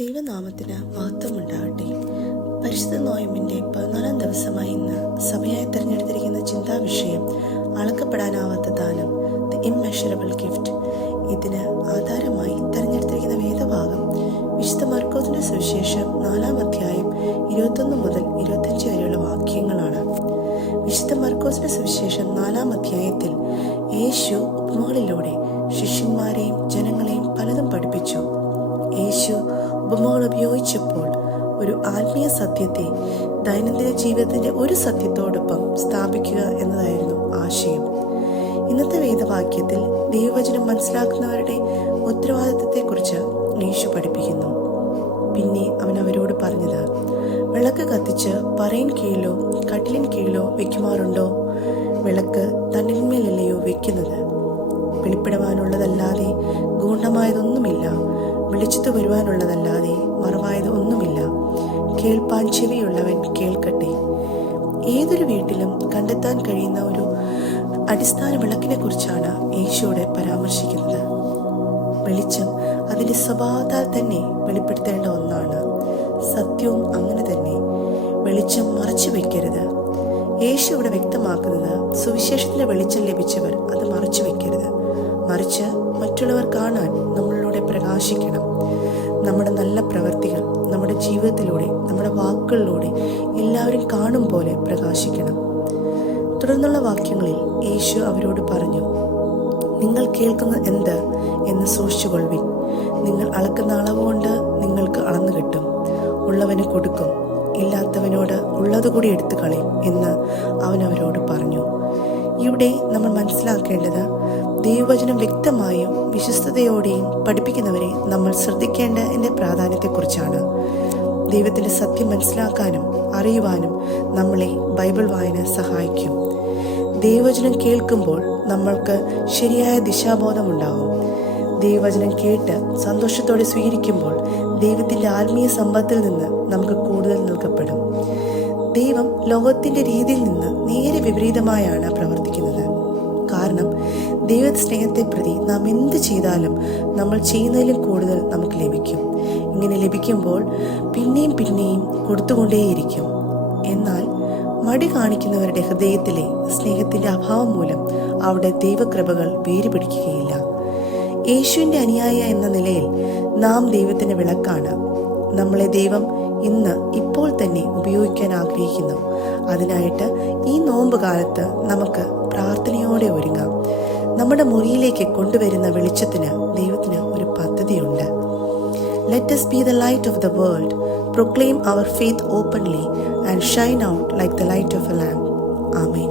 ദൈവനാമത്തിന് മഹത്വമുണ്ടാകട്ടെ. പരിശുദ്ധ നോയമ്പിൻ്റെ 14-ാം ദിവസമായി ഇന്ന് സഭയായി തിരഞ്ഞെടുത്തിരിക്കുന്ന ചിന്താവിഷയം അളക്കപ്പെടാനാവാത്ത ദാനം, ദി ഇംമെഷറബിൾ ഗിഫ്റ്റ്. ഇതിന് ആധാരമായി തിരഞ്ഞെടുത്തിരിക്കുന്ന വേദഭാഗം വിശുദ്ധ മർക്കോസിന്റെ സുവിശേഷം 4-ാം അധ്യായം 21 മുതൽ 25 വരെയുള്ള വാക്യങ്ങളാണ്. വിശുദ്ധ മർക്കോസിന്റെ സുവിശേഷം 4-ാം അധ്യായത്തിൽ യേശു ഉപമകളിലൂടെ ശിഷ്യന്മാരെയും ജനങ്ങളെയും പലതും പഠിപ്പിച്ചു. യേശു ഉപമകൾ ഉപയോഗിച്ചപ്പോൾ ഒരു ആത്മീയ സത്യത്തെ ദൈനംദിന ജീവിതത്തിന്റെ ഒരു സത്യത്തോടൊപ്പം സ്ഥാപിക്കുക എന്നതായിരുന്നു ആശയം. ഇന്നത്തെ വേദവാക്യത്തിൽ ദൈവവചനം മനസ്സിലാക്കുന്നവരുടെ ഉത്തരവാദിത്തത്തെക്കുറിച്ച് യേശു പഠിപ്പിക്കുന്നു. പിന്നെ അവൻ അവരോട് പറഞ്ഞത്, വിളക്ക് കത്തിച്ച് പറയിൻ കീഴിലോ കട്ടിലിൻ കീഴിലോ വെക്കുമാറുണ്ടോ? വിളക്ക് തണ്ടിന്മേലല്ലയോ വെക്കുന്നത്? വെളിപ്പെടുവാനുള്ളതല്ലാതെ ഗൂഢമായതൊന്നുമില്ല, വെളിച്ചത്ത് വരുവാനുള്ളതല്ലാതെ മറവായത് ഒന്നുമില്ല. കേൾപ്പാൻ ചെവിയുള്ളവൻ കേൾക്കട്ടെ. ഏതൊരു വീട്ടിലും കണ്ടെത്താൻ കഴിയുന്ന ഒരു അടിസ്ഥാന വിളക്കിനെ കുറിച്ചാണ് യേശുവിടെ പരാമർശിക്കുന്നത്. വെളിച്ചം അതിന്റെ സ്വഭാവത്താൽ തന്നെ വെളിപ്പെടുത്തേണ്ട ഒന്നാണ്. സത്യവും അങ്ങനെ തന്നെ. വെളിച്ചം മറച്ചു വെക്കരുത്. യേശു ഇവിടെ വ്യക്തമാക്കുന്നത്, സുവിശേഷത്തിന്റെ വെളിച്ചം ലഭിച്ചവർ അത് മറച്ചു വെക്കരുത്, മറിച്ച് മറ്റുള്ളവർ കാണാൻ നമ്മളിലൂടെ പ്രകാശിക്കണം. നമ്മുടെ നല്ല പ്രവൃത്തികൾ നമ്മുടെ ജീവിതത്തിലൂടെ, നമ്മുടെ വാക്കുകളിലൂടെ എല്ലാവരും കാണും പോലെ പ്രകാശിക്കണം. തുടർന്നുള്ള വാക്യങ്ങളിൽ യേശു അവരോട് പറഞ്ഞു, നിങ്ങൾ കേൾക്കുന്ന എന്ത് എന്ന് സൂക്ഷിച്ചുകൊള്ളുവിൻ. നിങ്ങൾ അളക്കുന്ന അളവ് കൊണ്ട് നിങ്ങൾക്ക് അളന്നു കിട്ടും. ഉള്ളവന് കൊടുക്കും, ഇല്ലാത്തവനോട് ഉള്ളതുകൂടി എടുത്തു കളയും എന്ന് അവൻ അവരോട് പറഞ്ഞു. ഇവിടെ നമ്മൾ മനസ്സിലാക്കേണ്ടത്, ദൈവവചനം വ്യക്തമായും വിശ്വസ്തയോടെയും പഠിപ്പിക്കുന്നവരെ നമ്മൾ ശ്രദ്ധിക്കേണ്ടതിൻ്റെ പ്രാധാന്യത്തെക്കുറിച്ചാണ്. ദൈവത്തിൻ്റെ സത്യം മനസ്സിലാക്കാനും അറിയുവാനും നമ്മളെ ബൈബിൾ വായന സഹായിക്കും. ദൈവവചനം കേൾക്കുമ്പോൾ നമ്മൾക്ക് ശരിയായ ദിശാബോധമുണ്ടാകും. ദൈവവചനം കേട്ട് സന്തോഷത്തോടെ സ്വീകരിക്കുമ്പോൾ ദൈവത്തിൻ്റെ ആത്മീയ സമ്പത്തിൽ നിന്ന് നമുക്ക് കൂടുതൽ നൽകപ്പെടും. ദൈവം ലോകത്തിൻ്റെ രീതിയിൽ നിന്ന് നേരെ വിപരീതമായാണ് പ്രവർത്തിക്കുന്നത്. കാരണം ദൈവ സ്നേഹത്തെ പ്രതി നാം എന്ത് ചെയ്താലും നമ്മൾ ചെയ്യുന്നതിലും കൂടുതൽ നമുക്ക് ലഭിക്കും. ഇങ്ങനെ ലഭിക്കുമ്പോൾ പിന്നെയും പിന്നെയും കൊടുത്തുകൊണ്ടേയിരിക്കും. എന്നാൽ മടി കാണിക്കുന്നവരുടെ ഹൃദയത്തിലെ സ്നേഹത്തിന്റെ അഭാവം മൂലം അവിടെ ദൈവകൃപകൾ വേരുപിടിക്കുകയില്ല. യേശുവിന്റെ അനുയായി എന്ന നിലയിൽ നാം ദൈവത്തിന്റെ വിളക്കാണ്. നമ്മളെ ദൈവം ഇപ്പോൾ തന്നെ ഉപയോഗിക്കാൻ ആഗ്രഹിക്കുന്നു. അതിനായിട്ട് ഈ നോമ്പ് കാലത്ത് നമുക്ക് പ്രാർത്ഥനയോടെ ഒരുങ്ങാം. നമ്മുടെ മുറിയിലേക്ക് കൊണ്ടുവരുന്ന വെളിച്ചത്തിന് ദൈവത്തിന് ഒരു പദ്ധതിയുണ്ട്. Let us be the light of the world, proclaim our faith openly and shine out like the light of a lamp. Amen.